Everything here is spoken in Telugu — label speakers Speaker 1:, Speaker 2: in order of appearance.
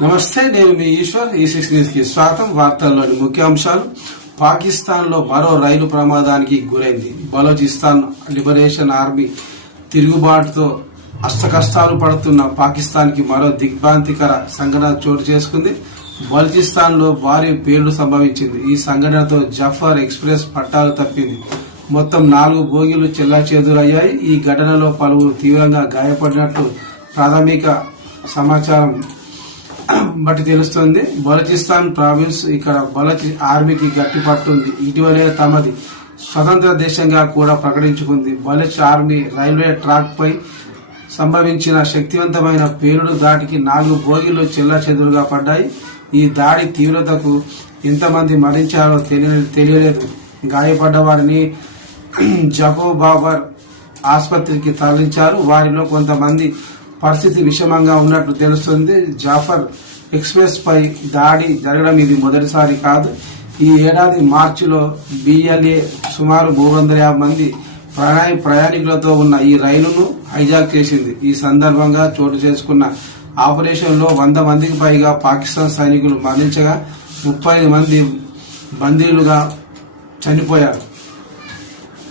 Speaker 1: నమస్తే నేను మీ ఈశ్వర్. ఈ సిక్స్ న్యూస్ స్వాగతం. వార్తల్లోని ముఖ్యాంశాలు పాకిస్తాన్లో మరో రైలు ప్రమాదానికి గురైంది. బలోచిస్తాన్ లిబరేషన్ ఆర్మీ తిరుగుబాటుతో అష్టకష్టాలు పడుతున్న పాకిస్తాన్కి మరో దిగ్భ్రాంతికర సంఘటన చోటు చేసుకుంది. బలూచిస్తాన్లో భారీ పేలుడు సంభవించింది. ఈ సంఘటనతో జఫర్ ఎక్స్ప్రెస్ పట్టాలు తప్పింది. మొత్తం నాలుగు బోగీలు చెల్లాచెదురయ్యాయి. ఈ ఘటనలో పలువురు తీవ్రంగా గాయపడినట్లు ప్రాథమిక సమాచారం బట్టి తెలుస్తుంది. బలూచిస్తాన్ ప్రావిన్స్ ఇక్కడ బలచి ఆర్మీకి గట్టి పట్టుంది ఇటీవలే తమది స్వతంత్ర దేశంగా కూడా ప్రకటించుకుంది. బలూచ్ ఆర్మీ రైల్వే ట్రాక్ పై సంభవించిన శక్తివంతమైన పేలుడు దాటికి నాలుగు బోగీలు చెల్లా చెదురుగా పడ్డాయి. ఈ దాడి తీవ్రతకు ఎంతమంది మరణించారో తెలియ తెలియలేదు. గాయపడ్డ వారిని జకో బాబర్ ఆసుపత్రికి తరలించారు. వారిలో కొంతమంది పరిస్థితి విషమంగా ఉన్నట్లు తెలుస్తుంది. జాఫర్ ఎక్స్ప్రెస్ పై దాడి జరగడం ఇది మొదటిసారి కాదు. ఈ ఏడాది మార్చిలో బిఎల్ఏ సుమారు మూడు వందల యాభై మంది ప్రయాణి ప్రయాణికులతో ఉన్న ఈ రైలును హైజాక్ చేసింది. ఈ సందర్భంగా చోటు చేసుకున్న ఆపరేషన్లో వంద మందికి పైగా పాకిస్తాన్ సైనికులు మరణించగా ముప్పై మంది బందీలుగా చనిపోయారు.